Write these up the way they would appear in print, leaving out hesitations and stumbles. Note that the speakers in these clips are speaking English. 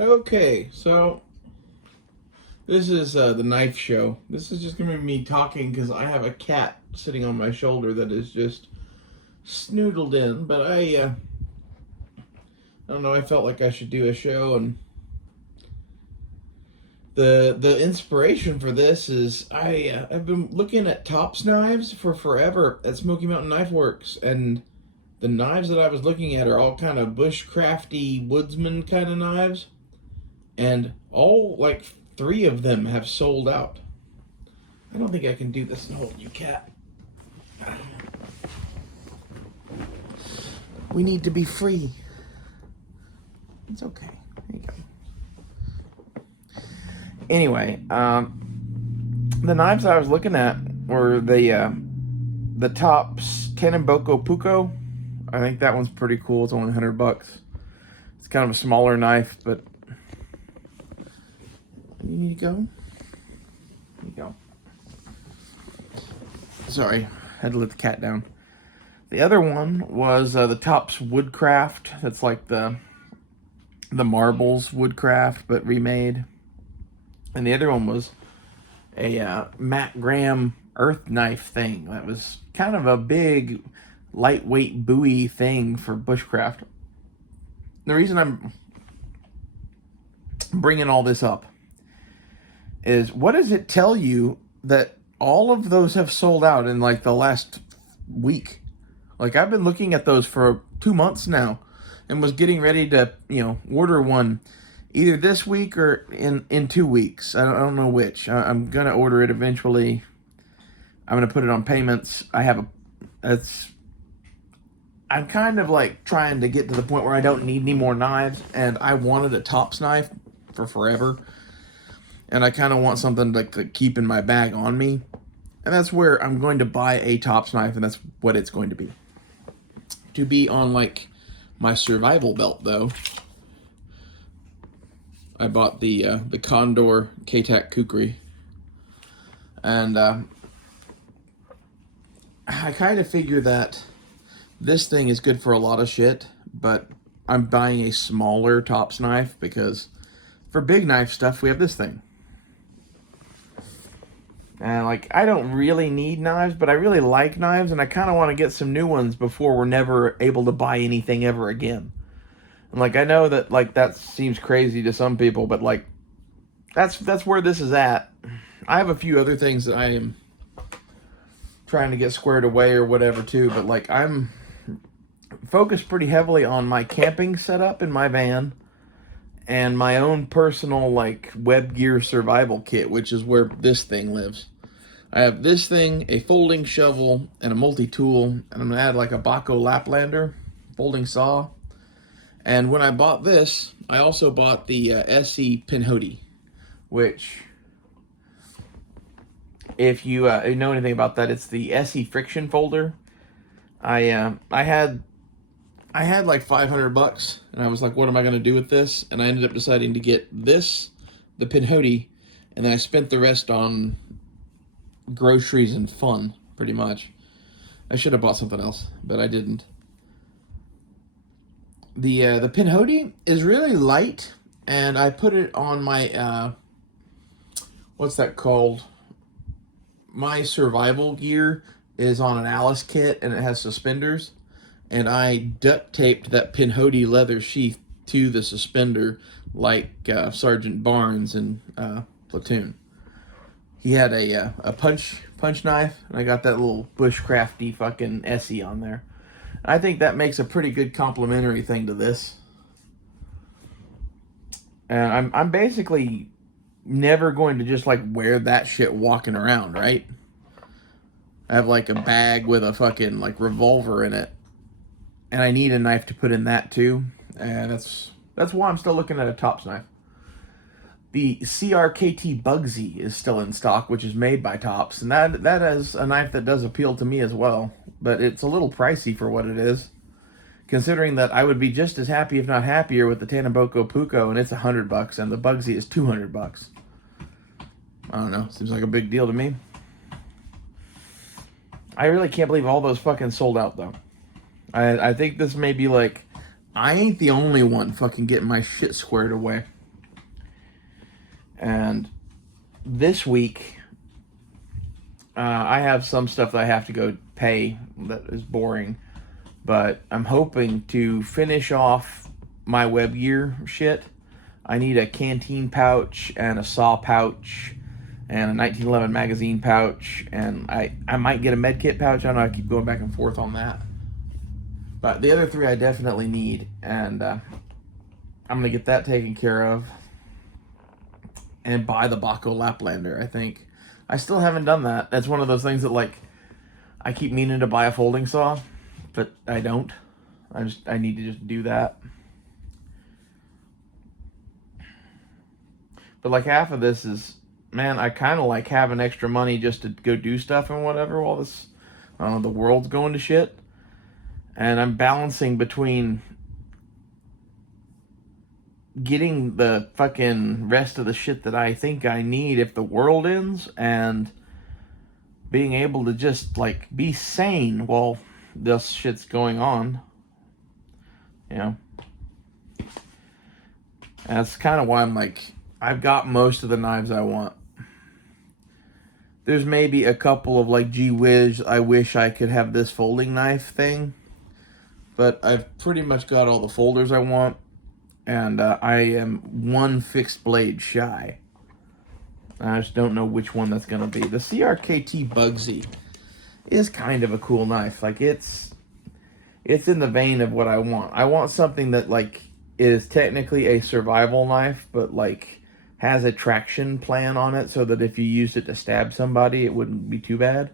Okay, so this is the knife show. This is just gonna be me talking because I have a cat sitting on my shoulder that is just snoodled in. But I don't know. I felt like I should do a show, and the inspiration for this is I've been looking at Tops knives for forever at Smoky Mountain Knife Works, and the knives that I was looking at are all kind of bushcrafty woodsman kind of knives, and all like three of them have sold out. I don't think I can do this and hold you, cat. We need to be free. It's okay. There you go. Anyway, the knives I was looking at were the Tops Kaneboko Puko. I think that one's pretty cool. It's only $100. It's kind of a smaller knife, but you need to go. There you go. Sorry, had to let the cat down. The other one was the Tops Woodcraft. That's like the Marbles Woodcraft, but remade. And the other one was a Matt Graham Earth Knife thing. That was kind of a big, lightweight Bowie thing for bushcraft. The reason I'm bringing all this up is, what does it tell you that all of those have sold out in like the last week? Like, I've been looking at those for 2 months now and was getting ready to, order one either this week or in 2 weeks. I don't know which. I'm going to order it eventually. I'm going to put it on payments. I'm kind of like trying to get to the point where I don't need any more knives, and I wanted a Tops knife for forever. And I kind of want something to keep in my bag on me. And that's where I'm going to buy a Tops knife, and that's what it's going to be. To be on, like, my survival belt, though, I bought the Condor K-Tac Kukri. And I kind of figure that this thing is good for a lot of shit, but I'm buying a smaller Tops knife because for big knife stuff, we have this thing. And, like, I don't really need knives, but I really like knives, and I kind of want to get some new ones before we're never able to buy anything ever again. And, like, I know that, like, that seems crazy to some people, but, like, that's where this is at. I have a few other things that I am trying to get squared away or whatever, too, but, like, I'm focused pretty heavily on my camping setup in my van and my own personal, like, web gear survival kit, which is where this thing lives. I have this thing, a folding shovel, and a multi-tool, and I'm going to add, like, a Baco Laplander folding saw. And when I bought this, I also bought the SE Pinhoti, which, if you know anything about that, it's the SE friction folder. I had like $500, and I was like, what am I going to do with this? And I ended up deciding to get this, the Pinhoti, and then I spent the rest on groceries and fun, pretty much. I should have bought something else, but I didn't. The Pinhoti is really light, and I put it on my, what's that called? My survival gear is on an Alice kit, and it has suspenders. And I duct taped that Pinhoti leather sheath to the suspender like Sergeant Barnes in Platoon. He had a punch knife, and I got that little bushcrafty fucking Essie on there. I think that makes a pretty good complementary thing to this. And I'm basically never going to just like wear that shit walking around, right? I have like a bag with a fucking like revolver in it. And I need a knife to put in that too. And that's why I'm still looking at a Tops knife. The CRKT Bugsy is still in stock, which is made by Tops. And that is a knife that does appeal to me as well. But it's a little pricey for what it is. Considering that I would be just as happy, if not happier, with the Kaneboko Puko, and it's $100, and the Bugsy is $200. I don't know. Seems like a big deal to me. I really can't believe all those fucking sold out, though. I think this may be like, I ain't the only one fucking getting my shit squared away. And this week, I have some stuff that I have to go pay that is boring. But I'm hoping to finish off my web gear shit. I need a canteen pouch and a saw pouch and a 1911 magazine pouch, and I might get a medkit pouch. I don't know, I keep going back and forth on that. But the other three I definitely need, and I'm going to get that taken care of and buy the Baco Laplander, I think. I still haven't done that. That's one of those things that, like, I keep meaning to buy a folding saw, but I don't. I need to just do that. But like half of this is, man, I kind of like having extra money just to go do stuff and whatever while this, the world's going to shit. And I'm balancing between getting the fucking rest of the shit that I think I need if the world ends, and being able to just, like, be sane while this shit's going on. You know? And that's kind of why I'm like, I've got most of the knives I want. There's maybe a couple of, like, gee whiz, I wish I could have this folding knife thing. But I've pretty much got all the folders I want. And I am one fixed blade shy. I just don't know which one that's going to be. The CRKT Bugsy is kind of a cool knife. Like, it's in the vein of what I want. I want something that, like, is technically a survival knife, but, like, has a traction plan on it so that if you used it to stab somebody, it wouldn't be too bad.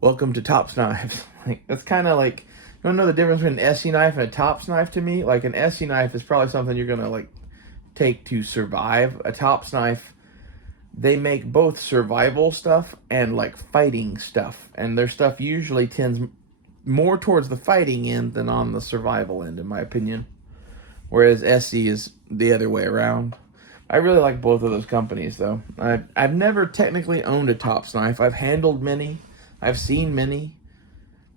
Welcome to Tops knives. Like, that's kind of like, you don't know the difference between an Essie knife and a Tops knife to me? Like, an Essie knife is probably something you're going to, like, take to survive. A Tops knife, they make both survival stuff and, like, fighting stuff. And their stuff usually tends more towards the fighting end than on the survival end, in my opinion. Whereas Essie is the other way around. I really like both of those companies, though. I've never technically owned a Tops knife. I've handled many. I've seen many.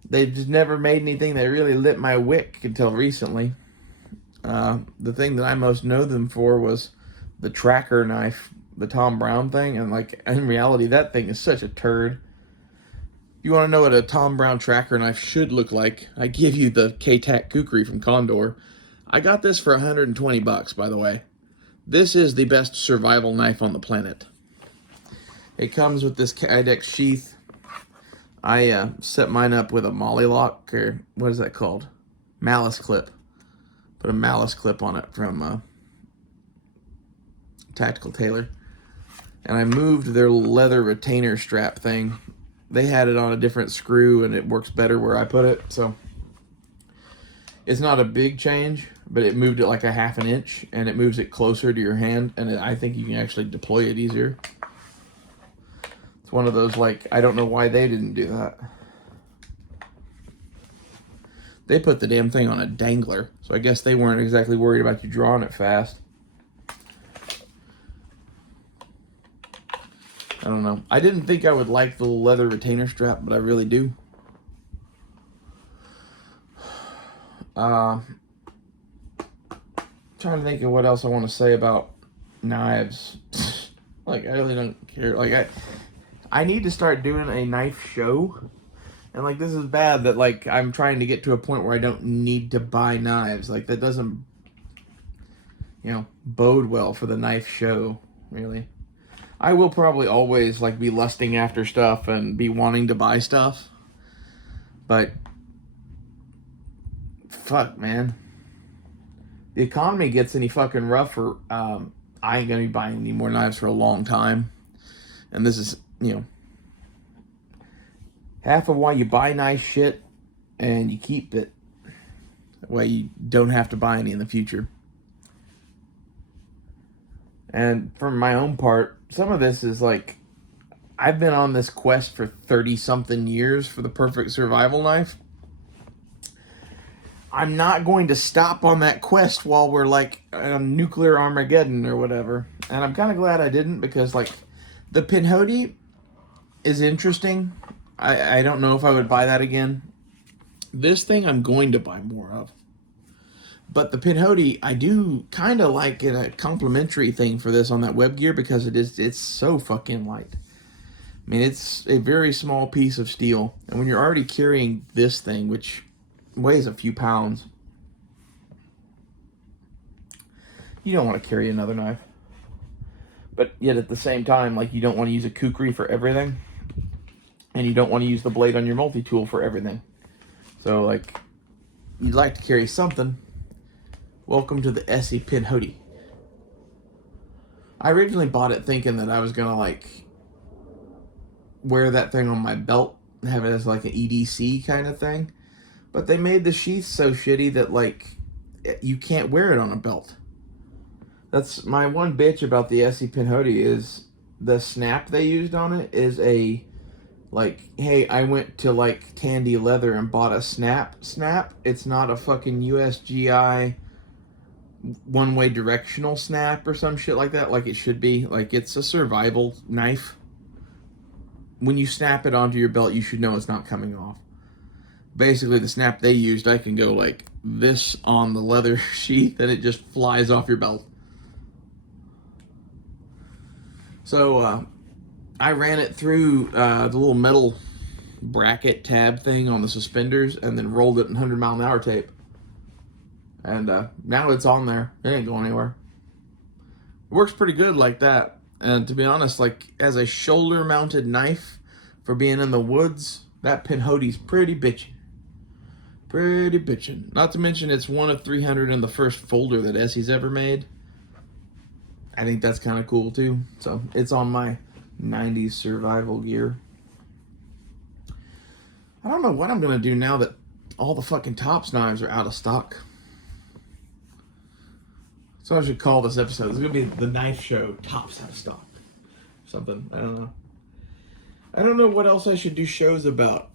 They've just never made anything that really lit my wick until recently. The thing that I most know them for was the tracker knife, the Tom Brown thing, and, like, in reality, that thing is such a turd. If you want to know what a Tom Brown tracker knife should look like, I give you the K-Tac Kukri from Condor. I got this for $120, by the way. This is the best survival knife on the planet. It comes with this Kydex sheath. I set mine up with a Molly lock, or what is that called? Malice clip. Put a Malice clip on it from Tactical Tailor. And I moved their leather retainer strap thing. They had it on a different screw, and it works better where I put it, so it's not a big change, but it moved it like a ½ an inch, and it moves it closer to your hand, and I think you can actually deploy it easier. It's one of those, like, I don't know why they didn't do that. They put the damn thing on a dangler, so I guess they weren't exactly worried about you drawing it fast. I don't know. I didn't think I would like the leather retainer strap, but I really do. Trying to think of what else I want to say about knives. Like, I really don't care. Like, I need to start doing a knife show. And, like, this is bad that, like, I'm trying to get to a point where I don't need to buy knives. Like, that doesn't, you know, bode well for the knife show, really. I will probably always, like, be lusting after stuff and be wanting to buy stuff. But fuck, man. The economy gets any fucking rougher, I ain't gonna be buying any more knives for a long time. And this is, you know, half of why you buy nice shit and you keep it. That way you don't have to buy any in the future. And for my own part, some of this is like, I've been on this quest for 30-something years for the perfect survival knife. I'm not going to stop on that quest while we're, like, on nuclear Armageddon or whatever. And I'm kind of glad I didn't, because, like, the Pinhoti is interesting. I don't know if I would buy that again. This thing I'm going to buy more of. But the Pinhoti, I do kind of like it, a complimentary thing for this on that web gear, because it's so fucking light. I mean, it's a very small piece of steel, and when you're already carrying this thing, which weighs a few pounds, you don't want to carry another knife. But yet at the same time, like, you don't want to use a kukri for everything, and you don't want to use the blade on your multi-tool for everything. So, like, you'd like to carry something. Welcome to the Essie Pinhoti. I originally bought it thinking that I was gonna, like, wear that thing on my belt and have it as like an EDC kind of thing, but they made the sheath so shitty that, like, you can't wear it on a belt. That's my one bitch about the Essie Pinhoti, is the snap they used on it is a, like, hey, I went to, like, Tandy Leather and bought a snap. It's not a fucking USGI one-way directional snap or some shit like that, like it should be. Like, it's a survival knife. When you snap it onto your belt, you should know it's not coming off. Basically, the snap they used, I can go like this on the leather sheath and it just flies off your belt. So I ran it through the little metal bracket tab thing on the suspenders and then rolled it in 100-mile-an-hour tape. And now it's on there. It ain't going anywhere. It works pretty good like that. And to be honest, like, as a shoulder-mounted knife for being in the woods, that Pinhoti's pretty bitchin'. Pretty bitchin'. Not to mention, it's one of 300 in the first folder that Essie's ever made. I think that's kind of cool, too. So, it's on my 90s survival gear. I don't know what I'm going to do now that all the fucking Tops knives are out of stock. So I should call this episode. It's going to be the knife show, Tops out of stock. Something. I don't know. I don't know what else I should do shows about.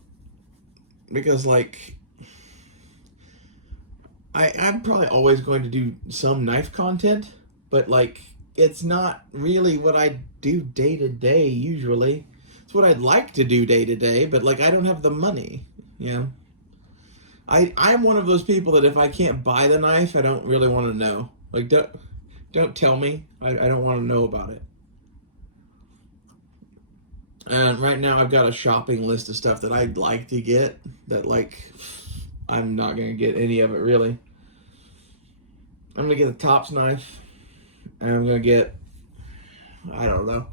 Because, like, I'm probably always going to do some knife content. But, like, it's not really what I do day to day usually. It's what I'd like to do day to day. But, like, I don't have the money. You know? I'm one of those people that if I can't buy the knife, I don't really want to know. Like, don't tell me. I don't want to know about it. And right now I've got a shopping list of stuff that I'd like to get that, like, I'm not going to get any of it, really. I'm going to get a Tops knife. And I'm going to get, I don't know,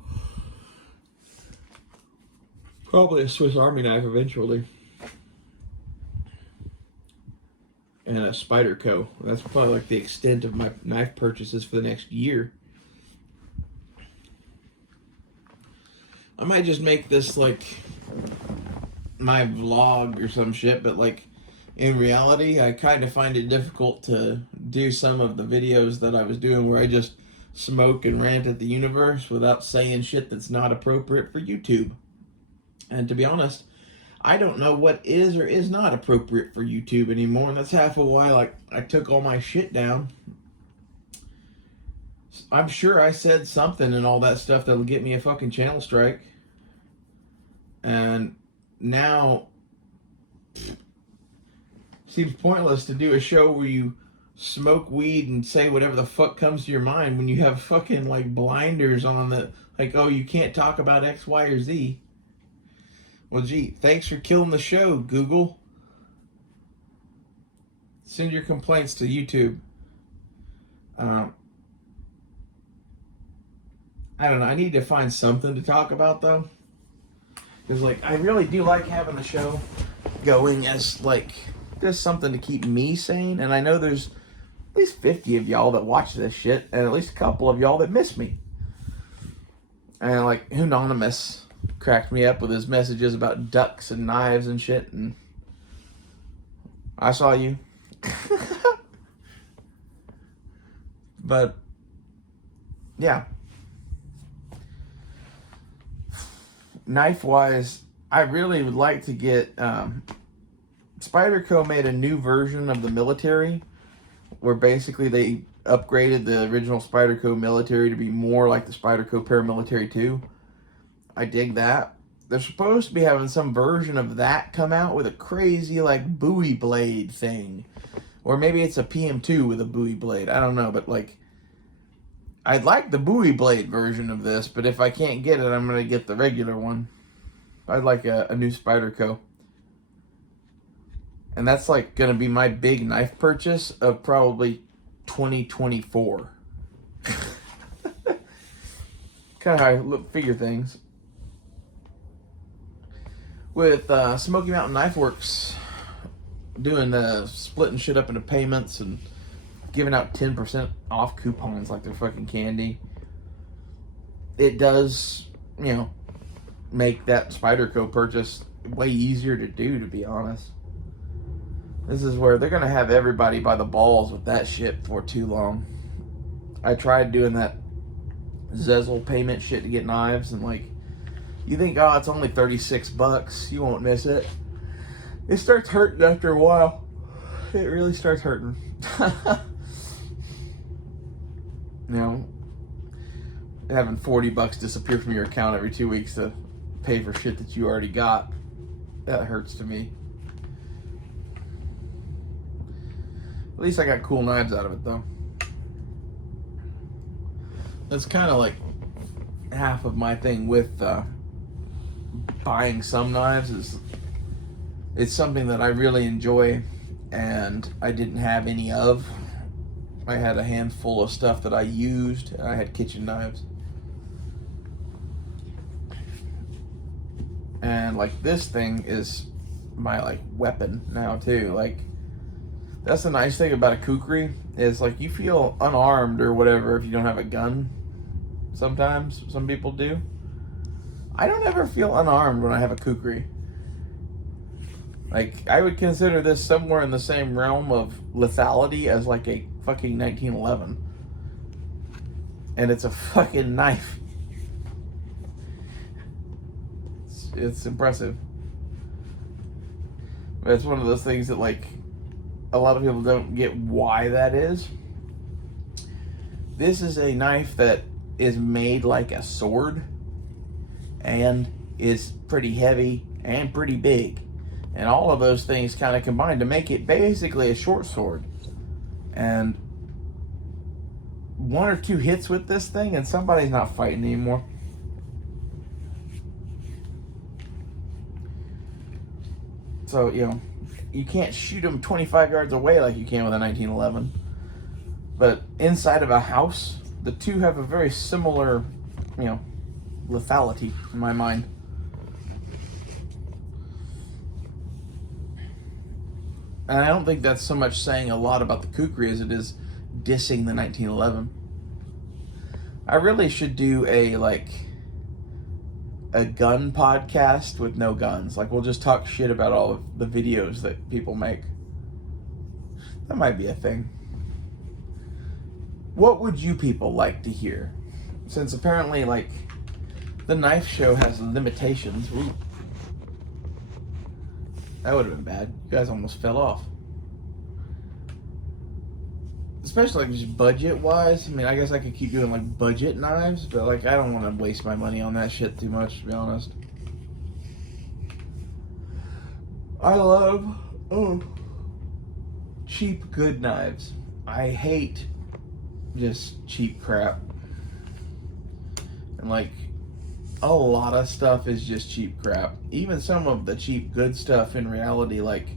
probably a Swiss Army knife eventually. And a Spyderco. That's probably like the extent of my knife purchases for the next year. I might just make this like my vlog or some shit, but like in reality, I kind of find it difficult to do some of the videos that I was doing where I just smoke and rant at the universe without saying shit that's not appropriate for YouTube. And to be honest, I don't know what is or is not appropriate for YouTube anymore, and that's half of why I took all my shit down. I'm sure I said something and all that stuff that'll get me a fucking channel strike. And now seems pointless to do a show where you smoke weed and say whatever the fuck comes to your mind when you have fucking like blinders on that, like, oh, you can't talk about X, Y, or Z. Well, gee, thanks for killing the show, Google. Send your complaints to YouTube. I don't know. I need to find something to talk about, though. Because, like, I really do like having the show going as, like, just something to keep me sane. And I know there's at least 50 of y'all that watch this shit, and at least a couple of y'all that miss me. And, like, Anonymous cracked me up with his messages about ducks and knives and shit, and I saw you. But yeah, knife wise, I really would like to get Spyderco made a new version of the military where basically they upgraded the original Spyderco military to be more like the Spyderco Paramilitary 2. I dig that. They're supposed to be having some version of that come out with a crazy, like, buoy blade thing. Or maybe it's a PM2 with a Bowie blade. I don't know, but like, I'd like the Bowie blade version of this, but if I can't get it, I'm going to get the regular one. I'd like a new Spyderco. And that's like going to be my big knife purchase of probably 2024. Kind of how I figure things. With Smoky Mountain Knife Works doing the splitting shit up into payments and giving out 10% off coupons like they're fucking candy, it does, you know, make that Spyderco purchase way easier to do, to be honest. This is where they're going to have everybody by the balls with that shit for too long. I tried doing that Zezel payment shit to get knives, and like, you think, oh, it's only $36, you won't miss it. It starts hurting after a while. It really starts hurting. You know, having $40 disappear from your account every 2 weeks to pay for shit that you already got, that hurts to me. At least I got cool knives out of it, though. That's kind of like half of my thing with buying some knives, is it's something that I really enjoy and I didn't have any of. I had a handful of stuff that I used. I had kitchen knives. And like, this thing is my like weapon now too. Like, that's the nice thing about a kukri, is like, you feel unarmed or whatever if you don't have a gun. Sometimes some people do. I don't ever feel unarmed when I have a kukri. Like, I would consider this somewhere in the same realm of lethality as like a fucking 1911. And it's a fucking knife. It's impressive. But it's one of those things that like, a lot of people don't get why that is. This is a knife that is made like a sword and is pretty heavy and pretty big. And all of those things kind of combine to make it basically a short sword. And one or two hits with this thing and somebody's not fighting anymore. So, you know, you can't shoot them 25 yards away like you can with a 1911. But inside of a house, the two have a very similar, you know, lethality in my mind. And I don't think that's so much saying a lot about the kukri as it is dissing the 1911. I really should do a gun podcast with no guns. Like, we'll just talk shit about all of the videos that people make. That might be a thing. What would you people like to hear? Since apparently, like, the knife show has limitations. Ooh. That would have been bad. You guys almost fell off. Especially, like, just budget-wise. I mean, I guess I could keep doing, like, budget knives, but, like, I don't want to waste my money on that shit too much, to be honest. I love cheap, good knives. I hate just cheap crap. And, like, a lot of stuff is just cheap crap. Even some of the cheap, good stuff in reality, like,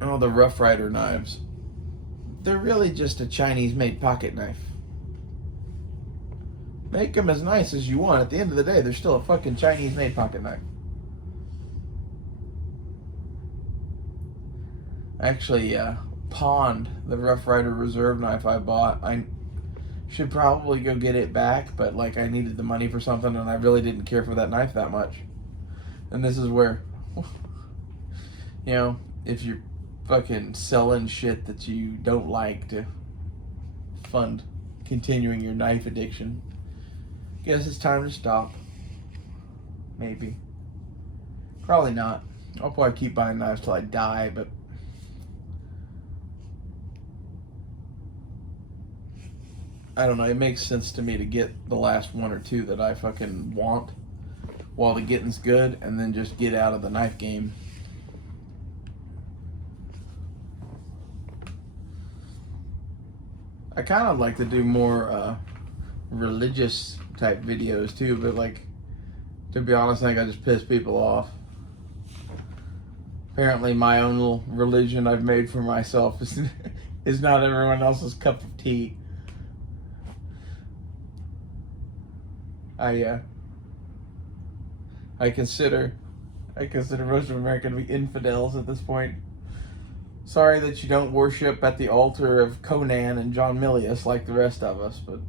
the Rough Rider knives. They're really just a Chinese-made pocket knife. Make them as nice as you want. At the end of the day, they're still a fucking Chinese-made pocket knife. Actually, pawned the Rough Rider Reserve knife I bought. I should probably go get it back, but like, I needed the money for something and I really didn't care for that knife that much. And this is where, you know, if you're fucking selling shit that you don't like to fund continuing your knife addiction, guess it's time to stop. Maybe. Probably not. I'll probably keep buying knives till I die, but I don't know, it makes sense to me to get the last one or two that I fucking want while the getting's good, and then just get out of the knife game. I kind of like to do more religious type videos too, but like, to be honest, I think I just piss people off. Apparently my own little religion I've made for myself is not everyone else's cup of tea. I consider most of America to be infidels at this point. Sorry that you don't worship at the altar of Conan and John Milius like the rest of us, but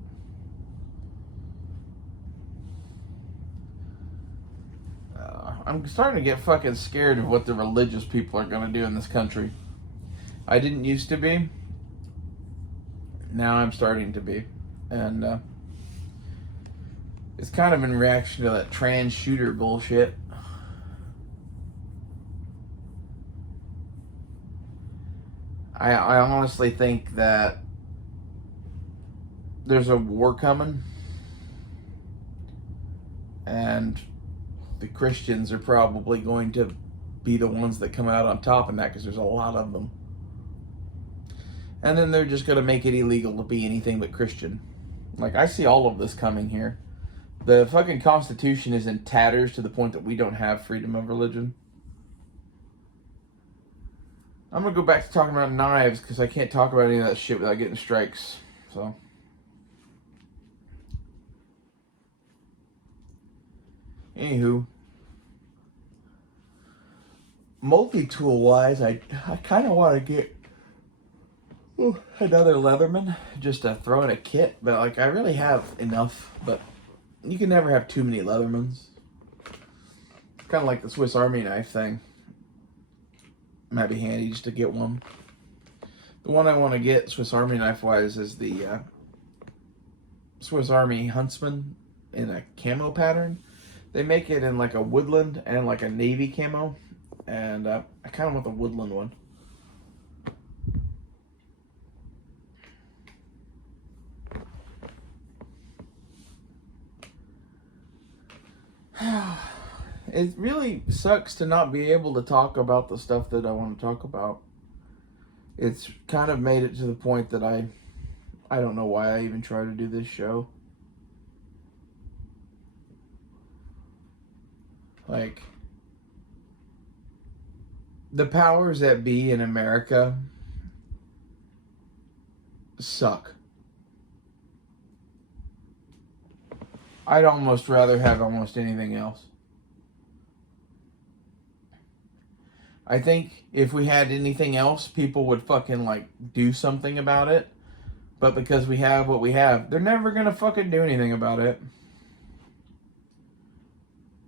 I'm starting to get fucking scared of what the religious people are going to do in this country. I didn't used to be. Now I'm starting to be. And it's kind of in reaction to that trans shooter bullshit. I honestly think that there's a war coming, and the Christians are probably going to be the ones that come out on top in that because there's a lot of them. And then they're just going to make it illegal to be anything but Christian. Like, I see all of this coming here. The fucking Constitution is in tatters to the point that we don't have freedom of religion. I'm going to go back to talking about knives because I can't talk about any of that shit without getting strikes. So, anywho, multi-tool wise, I kind of want to get another Leatherman just to throw in a kit, but like I really have enough, but you can never have too many Leathermans. Kind of like the Swiss Army knife thing. Might be handy just to get one. The one I want to get Swiss Army knife wise is the Swiss Army Huntsman in a camo pattern. They make it in like a woodland and like a navy camo, and I kind of want the woodland one. It really sucks to not be able to talk about the stuff that I want to talk about. It's kind of made it to the point that I don't know why I even try to do this show. Like, the powers that be in America suck. I'd almost rather have almost anything else. I think if we had anything else, people would fucking like do something about it. But because we have what we have, they're never gonna fucking do anything about it.